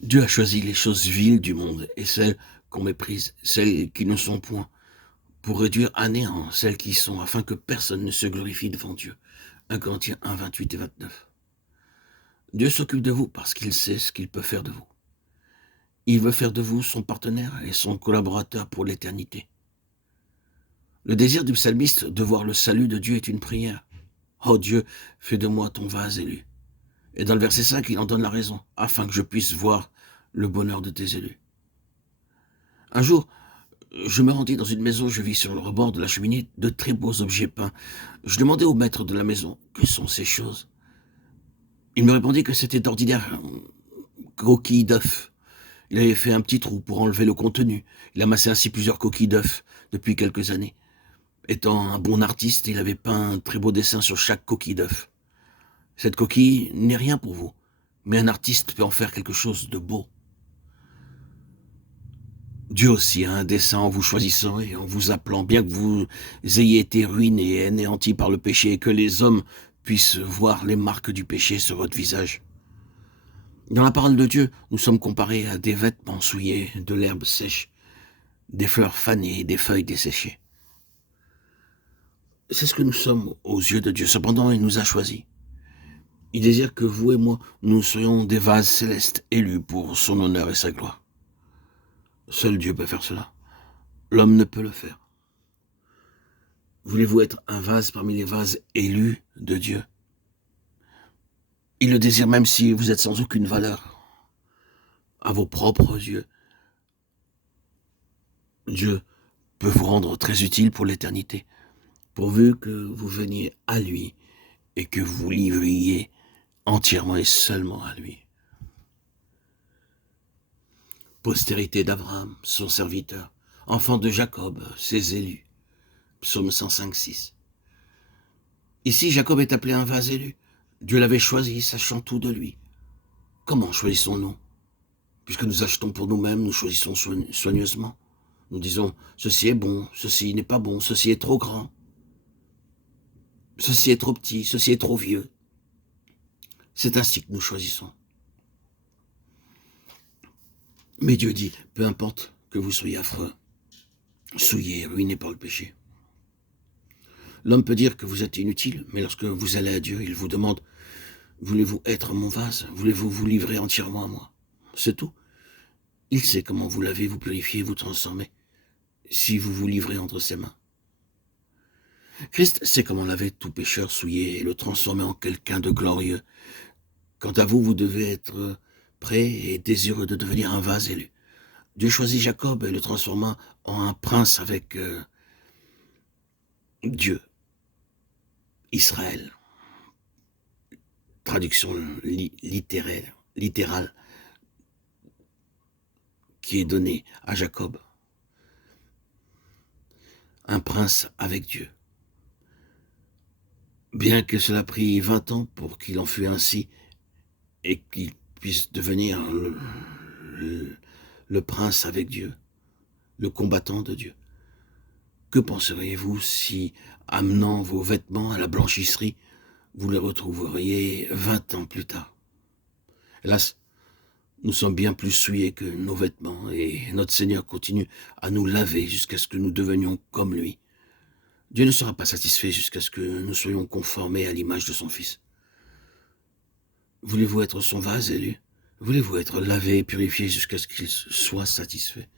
Dieu a choisi les choses viles du monde et celles qu'on méprise, celles qui ne sont point, pour réduire à néant celles qui sont, afin que personne ne se glorifie devant Dieu. 1 Corinthiens 1, 28 et 29. Dieu s'occupe de vous parce qu'il sait ce qu'il peut faire de vous. Il veut faire de vous son partenaire et son collaborateur pour l'éternité. Le désir du psalmiste de voir le salut de Dieu est une prière. Oh Dieu, fais de moi ton vase élu. Et dans le verset 5, il en donne la raison, afin que je puisse voir le bonheur de tes élus. Un jour, je me rendis dans une maison, je vis sur le rebord de la cheminée de très beaux objets peints. Je demandai au maître de la maison, que sont ces choses? Il me répondit que c'était d'ordinaires coquilles d'œufs. Il avait fait un petit trou pour enlever le contenu. Il amassait ainsi plusieurs coquilles d'œufs depuis quelques années. Étant un bon artiste, il avait peint un très beau dessin sur chaque coquille d'œuf. Cette coquille n'est rien pour vous, mais un artiste peut en faire quelque chose de beau. Dieu aussi a un dessein en vous choisissant et en vous appelant, bien que vous ayez été ruinés et anéantis par le péché et que les hommes puissent voir les marques du péché sur votre visage. Dans la parole de Dieu, nous sommes comparés à des vêtements souillés, de l'herbe sèche, des fleurs fanées et des feuilles desséchées. C'est ce que nous sommes aux yeux de Dieu. Cependant, il nous a choisis. Il désire que vous et moi, nous soyons des vases célestes élus pour son honneur et sa gloire. Seul Dieu peut faire cela. L'homme ne peut le faire. Voulez-vous être un vase parmi les vases élus de Dieu? Il le désire même si vous êtes sans aucune valeur à vos propres yeux. Dieu peut vous rendre très utile pour l'éternité, pourvu que vous veniez à lui et que vous livriez entièrement et seulement à lui. Postérité d'Abraham, son serviteur, enfant de Jacob, ses élus. Psaume 105, 6. Ici, Jacob est appelé un vase élu. Dieu l'avait choisi, sachant tout de lui. Comment choisissons-nous? Puisque nous achetons pour nous-mêmes, nous choisissons soigneusement. Nous disons, ceci est bon, ceci n'est pas bon, ceci est trop grand, ceci est trop petit, ceci est trop vieux. C'est ainsi que nous choisissons. Mais Dieu dit, peu importe que vous soyez affreux, souillés, ruinés par le péché. L'homme peut dire que vous êtes inutile, mais lorsque vous allez à Dieu, il vous demande, voulez-vous être mon vase? Voulez-vous vous livrer entièrement à moi? C'est tout. Il sait comment vous lavez, vous purifiez, vous transformez, si vous vous livrez entre ses mains. Christ sait comment laver tout pécheur souillé et le transformer en quelqu'un de glorieux. Quant à vous, vous devez être prêt et désireux de devenir un vase élu. Dieu choisit Jacob et le transforma en un prince avec Dieu, Israël. Traduction littérale qui est donnée à Jacob. Un prince avec Dieu. Bien que cela prit 20 ans pour qu'il en fût ainsi et qu'il puisse devenir le prince avec Dieu, le combattant de Dieu. Que penseriez-vous si, amenant vos vêtements à la blanchisserie, vous les retrouveriez 20 ans plus tard? Hélas, nous sommes bien plus souillés que nos vêtements et notre Seigneur continue à nous laver jusqu'à ce que nous devenions comme lui. Dieu ne sera pas satisfait jusqu'à ce que nous soyons conformés à l'image de son Fils. Voulez-vous être son vase élu? Voulez-vous être lavé et purifié jusqu'à ce qu'il soit satisfait?